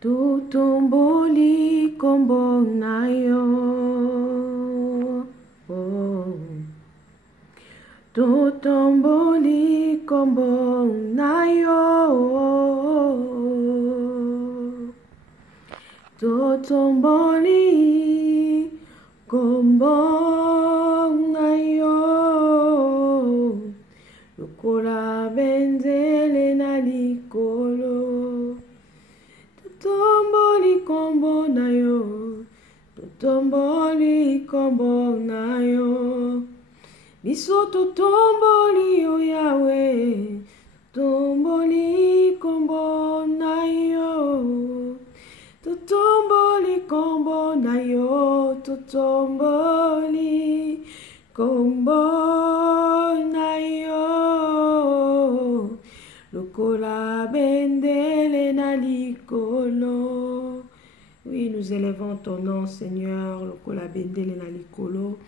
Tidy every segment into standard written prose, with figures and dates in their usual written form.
Tutumboli kombo na yo. Tutumboli kombo na yo. Tutumboli kombo na yo. Lokola benzele na likolo. Tutumboli kombo na yo. Tutumboli kombo na yo. Biso tutumboli yo Yahweh. Tutumboli kombo na yo. Tutumboli kombo na yo. Tutumboli kombo na yo. Lokola bendele na likolo. Oui, nous élevons ton nom, Seigneur. Lokola bendele na likolo.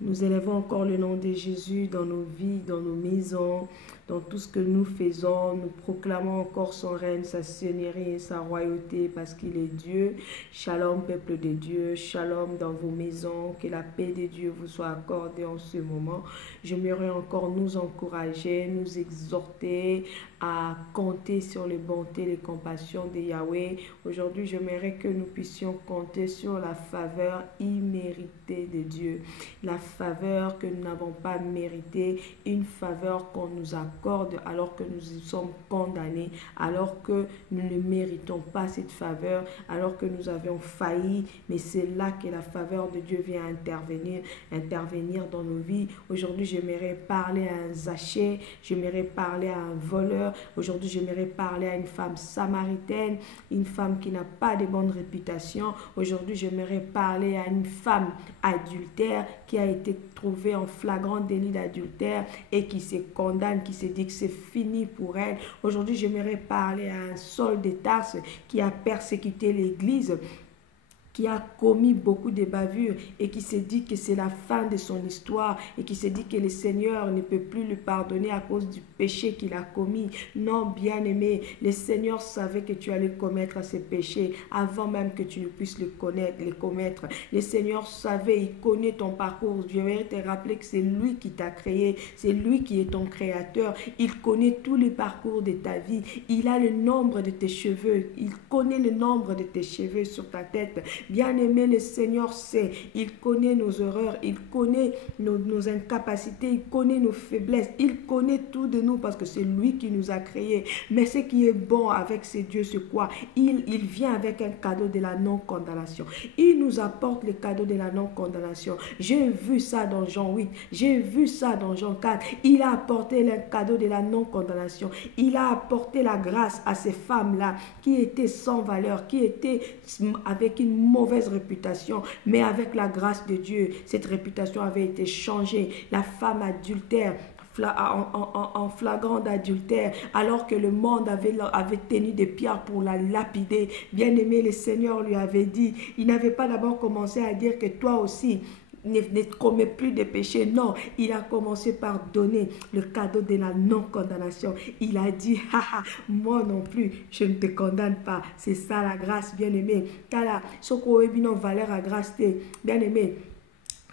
Nous élevons encore le nom de Jésus dans nos vies, dans nos maisons, dans tout ce que nous faisons. Nous proclamons encore son règne, sa seigneurie et sa royauté parce qu'il est Dieu. Shalom, peuple de Dieu. Shalom dans vos maisons. Que la paix de Dieu vous soit accordée en ce moment. J'aimerais encore nous encourager, nous exhorter à compter sur les bontés et les compassions de Yahweh. Aujourd'hui, j'aimerais que nous puissions compter sur la faveur imméritée de Dieu. La faveur que nous n'avons pas méritée, une faveur qu'on nous accorde alors que nous sommes condamnés, alors que nous ne méritons pas cette faveur, alors que nous avions failli, mais c'est là que la faveur de Dieu vient intervenir dans nos vies. Aujourd'hui, j'aimerais parler à un Zachée, j'aimerais parler à un voleur. Aujourd'hui, j'aimerais parler à une femme samaritaine, une femme qui n'a pas de bonne réputation. Aujourd'hui, j'aimerais parler à une femme adultère qui a été trouvée en flagrant délit d'adultère et qui se condamne, qui se dit que c'est fini pour elle. Aujourd'hui, j'aimerais parler à un Saul de Tarse qui a persécuté l'Église, qui a commis beaucoup de bavures et qui se dit que c'est la fin de son histoire et qui se dit que le Seigneur ne peut plus lui pardonner à cause du péché qu'il a commis. Non, bien-aimé, le Seigneur savait que tu allais commettre ces péchés avant même que tu ne puisses les commettre. Le Seigneur savait, il connaît ton parcours. Je vais te rappeler que c'est lui qui t'a créé, c'est lui qui est ton créateur. Il connaît tous les parcours de ta vie. Il a le nombre de tes cheveux. Il connaît le nombre de tes cheveux sur ta tête. Bien-aimé, le Seigneur sait, il connaît nos erreurs, il connaît nos incapacités, il connaît nos faiblesses, il connaît tout de nous parce que c'est lui qui nous a créés. Mais ce qui est bon avec ces dieux, c'est quoi? Il vient avec un cadeau de la non-condamnation. Il nous apporte le cadeau de la non-condamnation. J'ai vu ça dans Jean 8, j'ai vu ça dans Jean 4. Il a apporté le cadeau de la non-condamnation. Il a apporté la grâce à ces femmes-là qui étaient sans valeur, qui étaient avec une mauvaise réputation, mais avec la grâce de Dieu, cette réputation avait été changée. La femme adultère, en flagrant d'adultère, alors que le monde avait tenu des pierres pour la lapider. Bien aimé, le Seigneur lui avait dit, il n'avait pas d'abord commencé à dire que toi aussi, ne commets plus de péchés. Non, il a commencé par donner le cadeau de la non-condamnation. Il a dit, haha, moi non plus, je ne te condamne pas. C'est ça la grâce, bien-aimé. Kala, soko ebino valeur à grâce, bien-aimé.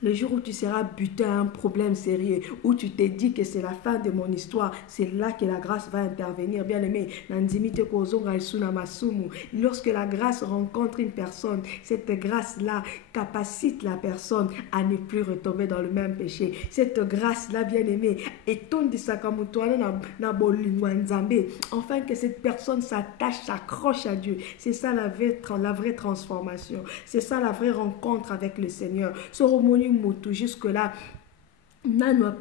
Le jour où tu seras buté à un problème sérieux, où tu te dis que c'est la fin de mon histoire, c'est là que la grâce va intervenir. Bien aimé, lorsque la grâce rencontre une personne, cette grâce-là capacite la personne à ne plus retomber dans le même péché. Cette grâce-là, bien aimé, enfin que cette personne s'attache, s'accroche à Dieu. C'est ça la vraie transformation. C'est ça la vraie rencontre avec le Seigneur. Jusque-là, ne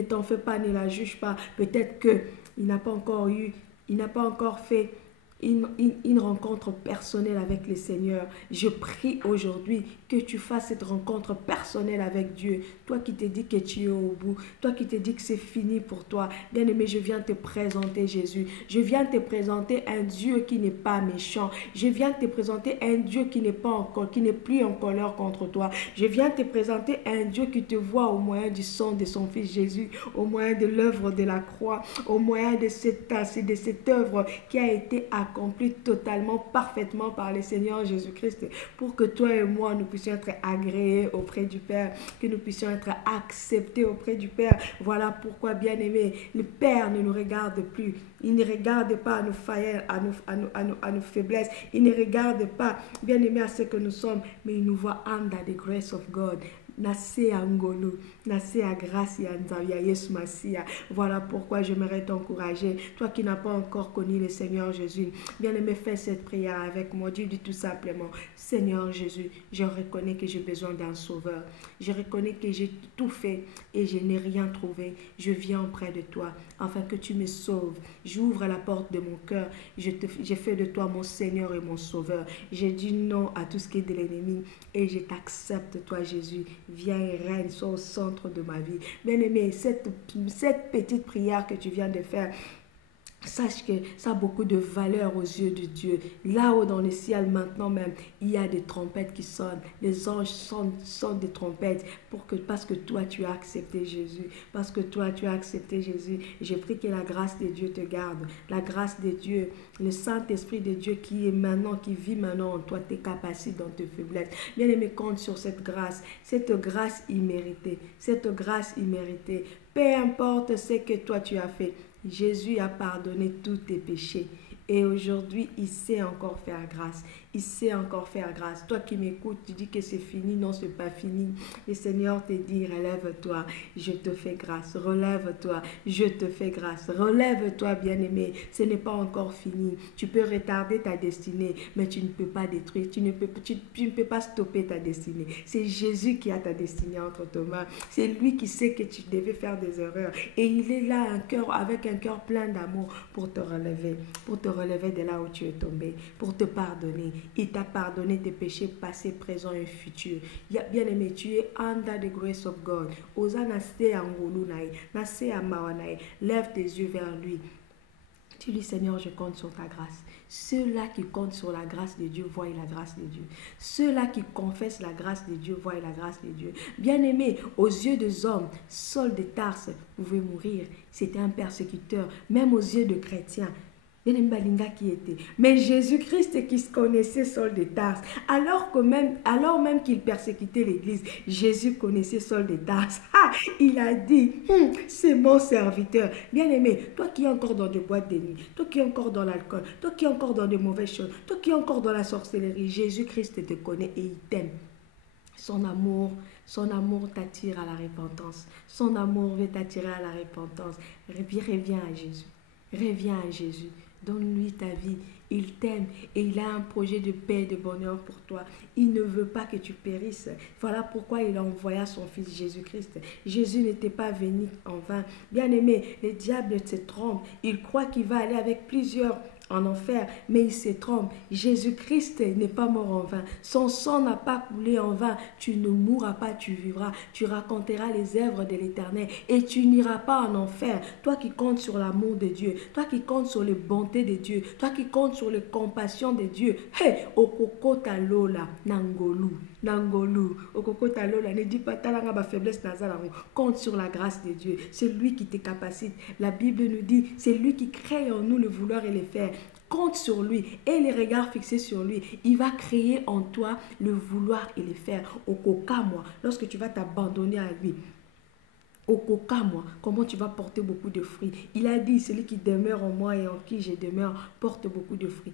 t'en fais pas, ne la juge pas. Peut-être qu'il n'a pas encore fait une rencontre personnelle avec le Seigneur. Je prie aujourd'hui que tu fasses cette rencontre personnelle avec Dieu. Toi qui te dis que tu es au bout, toi qui te dis que c'est fini pour toi. Bien-aimé, je viens te présenter Jésus. Je viens te présenter un Dieu qui n'est pas méchant. Je viens te présenter un Dieu qui n'est plus en colère contre toi. Je viens te présenter un Dieu qui te voit au moyen du sang de son Fils Jésus, au moyen de l'œuvre de la croix, au moyen de cette œuvre qui a été accomplie accomplie totalement, parfaitement par le Seigneur Jésus-Christ, pour que toi et moi, nous puissions être agréés auprès du Père, que nous puissions être acceptés auprès du Père. Voilà pourquoi, bien-aimé, le Père ne nous regarde plus. Il ne regarde pas à nos failles, à nos faiblesses. Il ne regarde pas, bien-aimé, à ce que nous sommes, mais il nous voit under the grace of God. Nase angolo, nase à grâce et à Yesu Masia. Voilà pourquoi j'aimerais t'encourager, toi qui n'as pas encore connu le Seigneur Jésus. Bien-aimé, fais cette prière avec moi. Dis tout simplement, Seigneur Jésus, je reconnais que j'ai besoin d'un sauveur. Je reconnais que j'ai tout fait et je n'ai rien trouvé. Je viens auprès de toi afin que tu me sauves. J'ouvre la porte de mon cœur. Je fais de toi mon Seigneur et mon Sauveur. J'ai dit non à tout ce qui est de l'ennemi et je t'accepte, toi Jésus. Viens et règne, sois au centre de ma vie. Bien-aimé, cette petite prière que tu viens de faire, sache que ça a beaucoup de valeur aux yeux de Dieu. Là-haut dans le ciel maintenant même, il y a des trompettes qui sonnent. Les anges sonnent des trompettes parce que toi tu as accepté Jésus. Parce que toi tu as accepté Jésus. J'ai pris que la grâce de Dieu te garde. La grâce de Dieu, le Saint-Esprit de Dieu qui est maintenant, qui vit maintenant en toi, tes capacités, dans tes faiblesses. Bien-aimé, compte sur cette grâce imméritée. Cette grâce imméritée. Peu importe ce que toi tu as fait. Jésus a pardonné tous tes péchés et aujourd'hui, il sait encore faire grâce. Il sait encore faire grâce. Toi qui m'écoutes, tu dis que c'est fini. Non, ce n'est pas fini. Le Seigneur te dit, relève-toi, je te fais grâce. Relève-toi, je te fais grâce. Relève-toi, bien-aimé. Ce n'est pas encore fini. Tu peux retarder ta destinée, mais tu ne peux pas détruire. Tu ne peux pas stopper ta destinée. C'est Jésus qui a ta destinée entre tes mains. C'est lui qui sait que tu devais faire des erreurs. Et il est là, avec un cœur plein d'amour pour te relever de là où tu es tombé, pour te pardonner. Il t'a pardonné tes péchés passés, présents et futurs. Bien-aimé, tu es under the grace of God. Osa nase angolu nae, nase amawanai. Lève tes yeux vers lui. Tu dis, Seigneur, je compte sur ta grâce. Ceux-là qui comptent sur la grâce de Dieu voient la grâce de Dieu. Ceux-là qui confessent la grâce de Dieu voient la grâce de Dieu. Bien-aimé, aux yeux des hommes, Saul de Tarse pouvait mourir. C'était un persécuteur. Même aux yeux de chrétiens, qui était. Mais Jésus-Christ qui se connaissait Saul de Tarse, alors même qu'il persécutait l'église, Jésus connaissait Saul de Tarse. Il a dit, c'est mon serviteur. Bien-aimé, toi qui es encore dans des boîtes de nuit, toi qui es encore dans l'alcool, toi qui es encore dans de mauvaises choses, toi qui es encore dans la sorcellerie, Jésus-Christ te connaît et il t'aime. Son amour t'attire à la repentance. Son amour veut t'attirer à la repentance. Reviens à Jésus. Reviens à Jésus. Donne-lui ta vie. Il t'aime et il a un projet de paix et de bonheur pour toi. Il ne veut pas que tu périsses. Voilà pourquoi il a envoyé son fils Jésus-Christ. Jésus n'était pas venu en vain. Bien-aimé, le diable se trompe. Il croit qu'il va aller avec plusieurs en enfer, mais il se trompe. Jésus-Christ n'est pas mort en vain. Son sang n'a pas coulé en vain. Tu ne mourras pas, tu vivras. Tu raconteras les œuvres de l'Éternel et tu n'iras pas en enfer. Toi qui comptes sur l'amour de Dieu, toi qui comptes sur les bontés de Dieu, toi qui comptes sur les compassions de Dieu. Hey, okokota lola nangolu. Nangolu, okokota lola, ne dis pas talanga ba faiblesse nazalango. Compte sur la grâce de Dieu. C'est lui qui te capacite. La Bible nous dit, c'est lui qui crée en nous le vouloir et le faire. Compte sur lui et les regards fixés sur lui. Il va créer en toi le vouloir et le faire. Okokamwa, lorsque tu vas t'abandonner à lui. Okokamwa, comment tu vas porter beaucoup de fruits. Il a dit, celui qui demeure en moi et en qui je demeure, porte beaucoup de fruits.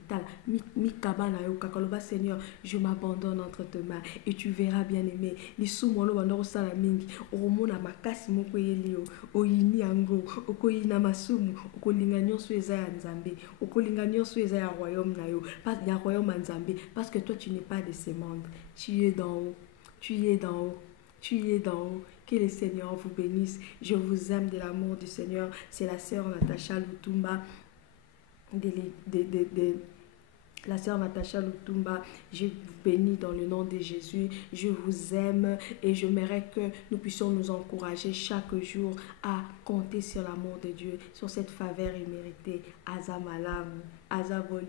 Seigneur, je m'abandonne entre tes mains et tu verras, bien aimé. Parce que toi, tu n'es pas de ce monde. Tu es d'en haut. Tu es d'en haut. Tu es d'en haut. Que le Seigneur vous bénisse. Je vous aime de l'amour du Seigneur. C'est la sœur Natacha Lutumba. La sœur Natacha Lutumba. Je vous bénis dans le nom de Jésus. Je vous aime et j'aimerais que nous puissions nous encourager chaque jour à compter sur l'amour de Dieu, sur cette faveur imméritée. Azamalam, Azaboli.